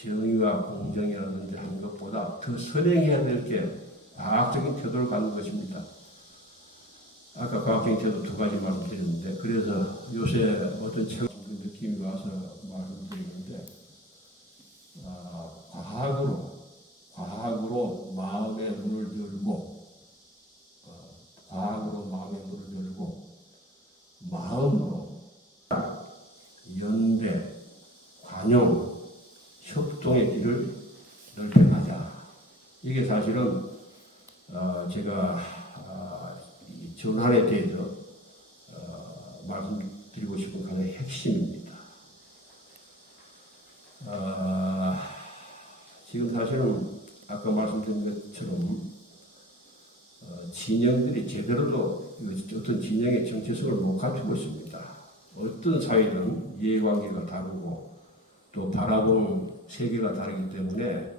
정의와 공정이라든지 하는 것보다 더 선행해야 될 게 과학적인 태도를 갖는 것입니다. 아까 과학적인 태도 두 가지 말씀드렸는데 그래서 요새 어떤 책 느낌이 와서 말씀드리는데 아, 과학으로 과학으로 마음의 문을 열고 어, 과학으로 마음의 문을 열고 마음으로 연대, 관용, 협동의 길을 넓혀 가자. 이게 사실은 어, 제가 아, 이 전환에 대해서 어, 말씀드리고 싶은 가장 핵심입니다. 아, 지금 사실은 아까 말씀드린 것처럼 어, 진영들이 제대로도 이 어떤 진영의 정체성을 못 갖추고 있습니다. 어떤 사회든 이해관계가 다르고 또 바라보는 세계가 다르기 때문에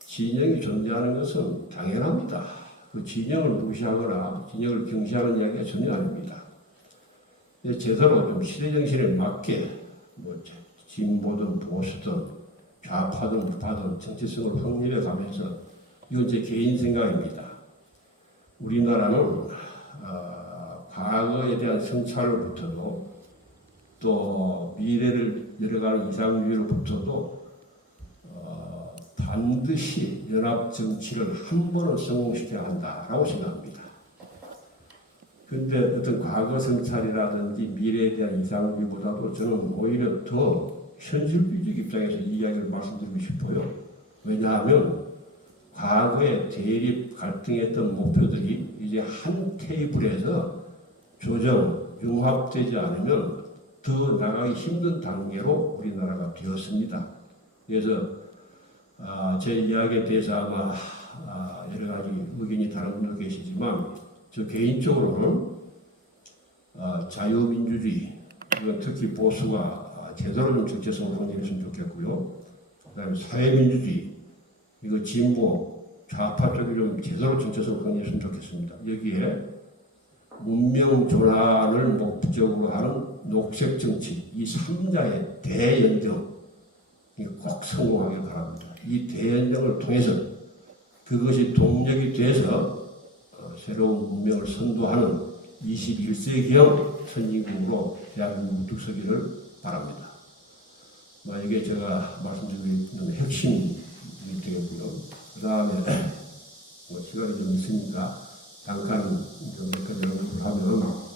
진영이 존재하는 것은 당연합니다. 그 진영을 무시하거나 진영을 경시하는 이야기가 전혀 아닙니다. 제대로 좀 시대 정신에 맞게 뭐 진보든 보수든 좌파든 우파든 정체성을 확립해 가면서 이건 제 개인 생각입니다. 우리나라는 어, 과거에 대한 성찰로부터도 또 미래를 열어가는 이상주의로부터도 어, 반드시 연합 정치를 한 번은 성공시켜야 한다라고 생각합니다. 그런데 어떤 과거 성찰이라든지 미래에 대한 이상주의보다도 저는 오히려 더 현실주의적 입장에서 이 이야기를 말씀드리고 싶어요. 왜냐하면 과거에 대립 갈등했던 목표들이 이제 한 테이블에서 조정, 융합되지 않으면 더 나가기 힘든 단계로 우리나라가 되었습니다. 그래서 아, 제 이야기에 대해서 아마 아, 여러 가지 의견이 다른 분도 계시지만 저 개인적으로는 아, 자유민주주의 특히 보수가 아, 제대로 좀 정체성을 확립했으면 좋겠고요. 그다음에 사회민주주의 이거 진보 좌파 쪽이 좀 제대로 정체성을 확립했으면 좋겠습니다. 여기에 문명 전환을 목적으로 하는 녹색 정치 이 3자의 대연정 이거 꼭 성공하길 바랍니다. 이 대연정을 통해서 그것이 동력이 돼서 어, 새로운 문명을 선도하는 21세기형 선진국으로 대한민국 득서기를 바랍니다. 뭐 이게 제가 있는 핵심이 되겠고요. 그 다음에 뭐 시간이 좀 있으니까 잠깐 언급을 하면